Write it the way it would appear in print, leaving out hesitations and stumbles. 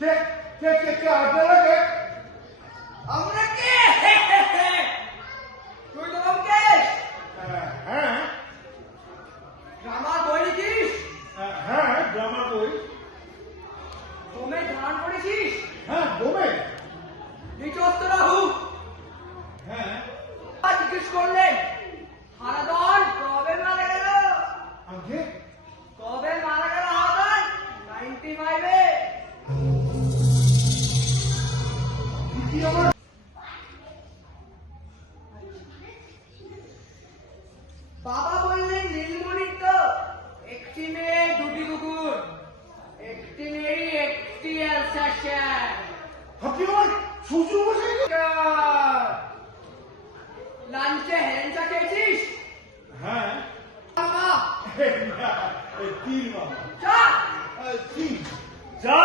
কে কে কে কে আপনারা কে? আমরা কে? তুই তো লঙ্কেশ। হ্যাঁ ড্রামা বই লিখিস? হ্যাঁ ড্রামা বই। বোমে ধারণ করেছিস? হ্যাঁ বোমে। নিচস্ত রাহু। হ্যাঁ জিজ্ঞেস করলেন হারাধন কবে মারা গেল? আগে কবে মারা গেল হারাধন? 95-এ। কি আমার বাবা বললেন নীলমণির তো একটি মেয়ে দুটি কুকুর, একটি মেয়ে একটি অ্যালসাশন। আপনি আমার শ্বশুর মশাই? লাঞ্চে হেরেঞ্চা খেয়েছিস? হ্যাঁ বাবা তিন বাবা চা তিন যা